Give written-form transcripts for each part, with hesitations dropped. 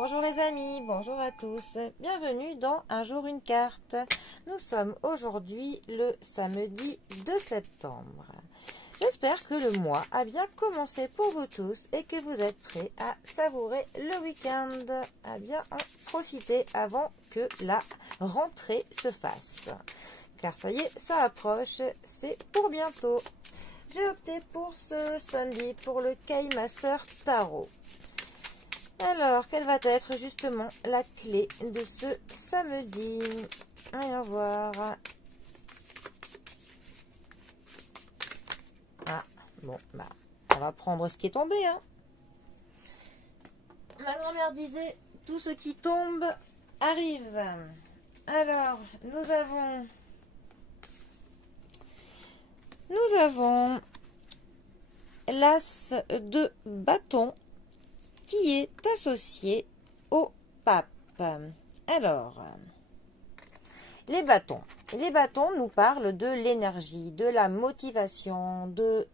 Bonjour les amis, bonjour à tous, bienvenue dans Un jour une carte. Nous sommes aujourd'hui le samedi 2 septembre. J'espère que le mois a bien commencé pour vous tous et que vous êtes prêts à savourer le week-end, à bien en profiter avant que la rentrée se fasse. Car ça y est, ça approche, c'est pour bientôt. J'ai opté pour ce samedi pour le Keymaster Tarot. Alors, quelle va être justement la clé de ce samedi? Allons voir. Ah, bon, bah, on va prendre ce qui est tombé, hein. Ma grand-mère disait, tout ce qui tombe arrive. Alors, nous avons l'as de bâton qui est associé au pape. Alors, les bâtons nous parlent de l'énergie, de la motivation, de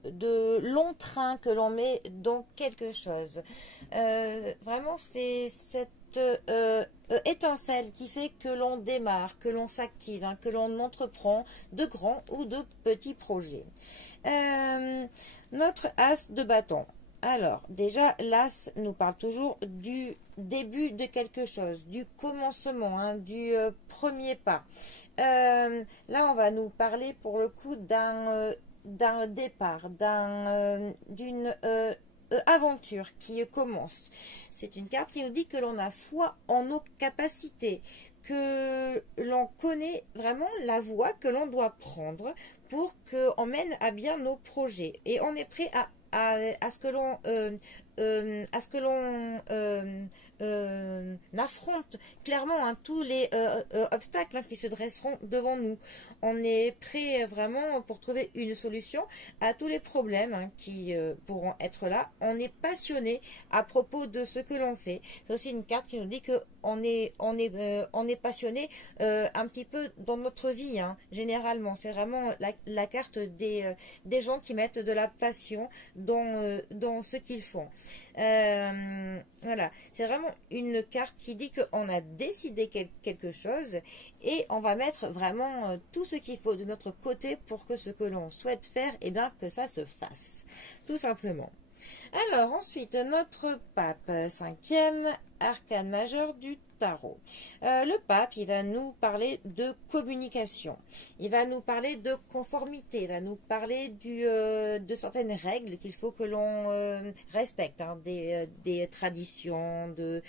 l'entrain que l'on met dans quelque chose. Vraiment, c'est cette étincelle qui fait que l'on démarre, que l'on s'active, hein, que l'on entreprend de grands ou de petits projets. Notre as de bâton. Alors, déjà, l'as nous parle toujours du début de quelque chose, du commencement, hein, du premier pas. Là, on va nous parler pour le coup d'un départ, d'une aventure qui commence. C'est une carte qui nous dit que l'on a foi en nos capacités, que l'on connaît vraiment la voie que l'on doit prendre pour qu'on mène à bien nos projets. Et on est prêt à ce que l'on affronte clairement, hein, tous les obstacles, hein, qui se dresseront devant nous. On est prêt vraiment pour trouver une solution à tous les problèmes, hein, qui pourront être là. On est passionné à propos de ce que l'on fait. C'est aussi une carte qui nous dit que on est passionné un petit peu dans notre vie, hein, généralement. C'est vraiment la carte des gens qui mettent de la passion dans ce qu'ils font. Voilà, c'est vraiment une carte qui dit qu'on a décidé quelque chose et on va mettre vraiment tout ce qu'il faut de notre côté pour que ce que l'on souhaite faire, et bien que ça se fasse, tout simplement. Alors ensuite, notre pape, cinquième arcane majeur du tarot. Le pape, il va nous parler de communication, il va nous parler de conformité, il va nous parler de certaines règles qu'il faut que l'on respecte, hein, des traditions, de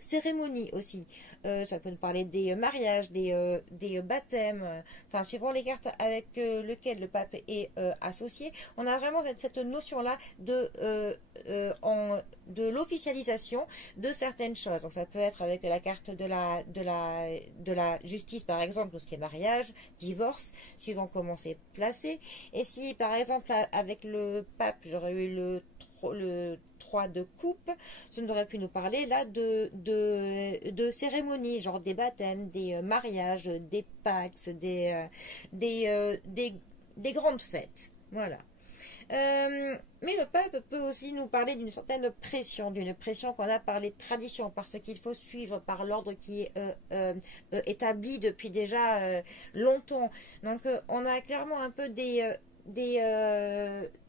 cérémonies aussi. Ça peut nous parler des mariages, des baptêmes, enfin suivant les cartes avec lesquelles le pape est associé. On a vraiment cette notion-là de l'officialisation de certaines choses. Donc ça peut être avec la carte de la justice, par exemple, tout ce qui est mariage, divorce, suivant comment c'est placé. Et si par exemple avec le pape j'aurais eu le 3 de coupe, ça nous aurait pu nous parler là de cérémonies, genre des baptêmes, des mariages, des pactes, des grandes fêtes. Voilà. Mais le pape peut aussi nous parler d'une certaine pression, d'une pression qu'on a par les traditions, par ce qu'il faut suivre, par l'ordre qui est établi depuis déjà longtemps. Donc on a clairement un peu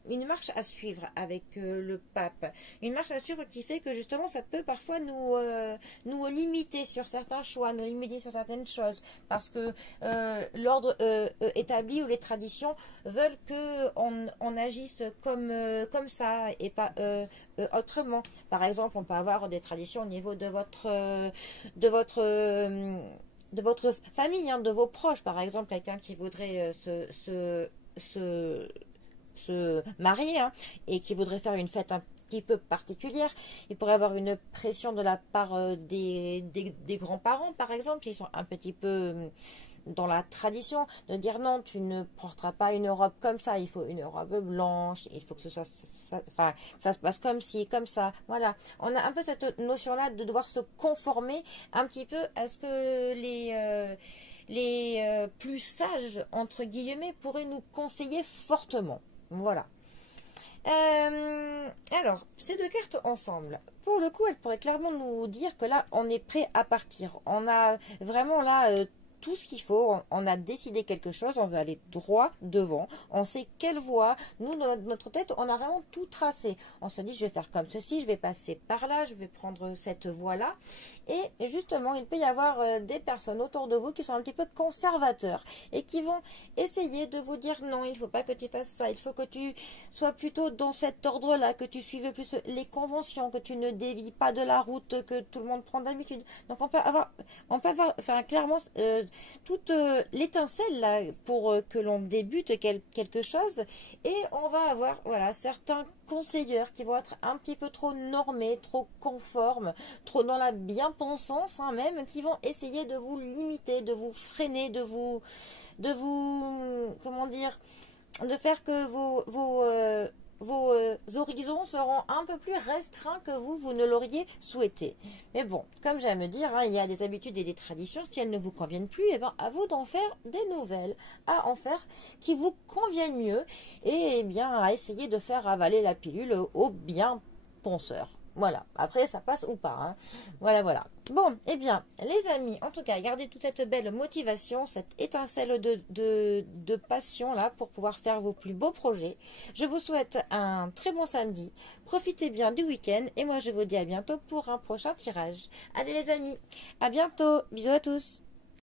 une marche à suivre avec le pape. Une marche à suivre qui fait que justement ça peut parfois nous limiter sur certains choix, nous limiter sur certaines choses, parce que l'ordre établi ou les traditions veulent qu'on agisse comme ça et pas autrement. Par exemple, on peut avoir des traditions au niveau de votre famille, hein, de vos proches. Par exemple, quelqu'un qui voudrait se marier, hein, et qui voudrait faire une fête un petit peu particulière, il pourrait avoir une pression de la part des grands-parents, par exemple, qui sont un petit peu dans la tradition, de dire non, tu ne porteras pas une robe comme ça, il faut une robe blanche, il faut que ce soit ça se passe comme ci, comme ça. Voilà, on a un peu cette notion-là de devoir se conformer un petit peu à ce que les plus sages, entre guillemets, pourraient nous conseiller fortement. Voilà. Alors, ces deux cartes ensemble, pour le coup, elles pourraient clairement nous dire que là, on est prêt à partir. On a vraiment là tout ce qu'il faut. On a décidé quelque chose, on veut aller droit devant. On sait quelle voie. Nous, dans notre tête, on a vraiment tout tracé. On se dit, je vais faire comme ceci, je vais passer par là, je vais prendre cette voie-là. Et justement, il peut y avoir des personnes autour de vous qui sont un petit peu conservateurs et qui vont essayer de vous dire non, il ne faut pas que tu fasses ça, il faut que tu sois plutôt dans cet ordre-là, que tu suives plus les conventions, que tu ne dévies pas de la route que tout le monde prend d'habitude. Donc on peut avoir enfin, clairement toute l'étincelle là pour que l'on débute quelque chose et on va avoir voilà certains conseilleurs qui vont être un petit peu trop normés, trop conformes, trop dans la bien-pensance même, qui vont essayer de vous limiter, de vous freiner, de vous comment dire, de faire que vos horizons seront un peu plus restreints que vous ne l'auriez souhaité. Mais bon, comme j'aime dire, il y a des habitudes et des traditions, si elles ne vous conviennent plus, et ben, à vous d'en faire des nouvelles, à en faire qui vous conviennent mieux, et bien à essayer de faire avaler la pilule aux bien penseurs. Voilà, après ça passe ou pas. Voilà. Bon, eh bien, les amis, en tout cas, gardez toute cette belle motivation, cette étincelle de passion là pour pouvoir faire vos plus beaux projets. Je vous souhaite un très bon samedi. Profitez bien du week-end et moi je vous dis à bientôt pour un prochain tirage. Allez les amis, à bientôt. Bisous à tous.